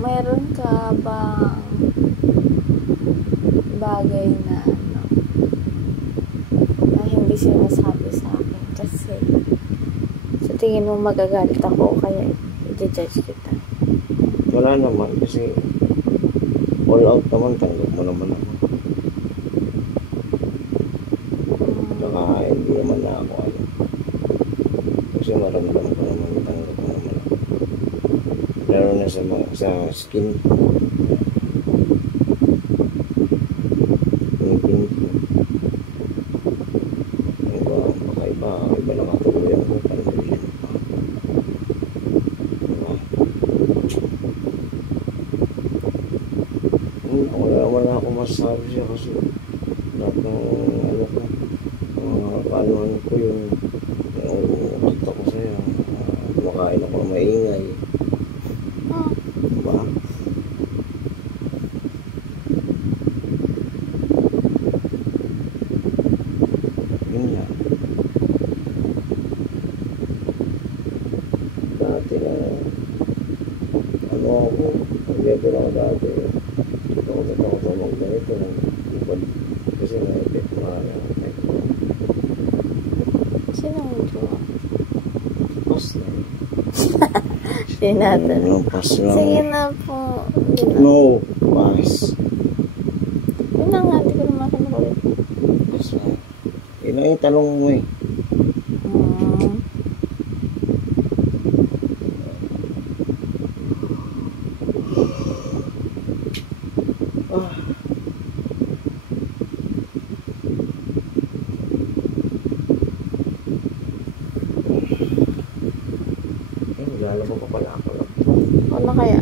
Meron ka bang bagay na na hindi sinasabi sa akin kasi sa tingin mo magagalit ako o kaya i-judge kita? Wala naman kasi all out naman, tanggap mo naman ako. Saka hindi naman na ako kasi maramdaman ko naman, tanggap mo naman ako. Lalo na sa skin ko. Yung pin ko. Iba lang katuluyan ko. Panuluyan ko. Wala akong masasabi siya kasi lahat ng paanohan ko yung kita ko sa'yo. Kumakain ako ng maingay. Diba? Yun lang. Dati na ako, pag-level ako dati. Dito ako tumag ganito ng ibad. Kasi na-epek mga Sino ang jowa? pas na. Sige natin. Pas lang. Sige na po. No, pas. Yun na nga, di ko naman kinukulit. Pas lang. Yun ang itanong mo eh. Lalabas pa pala ako. Ano kaya?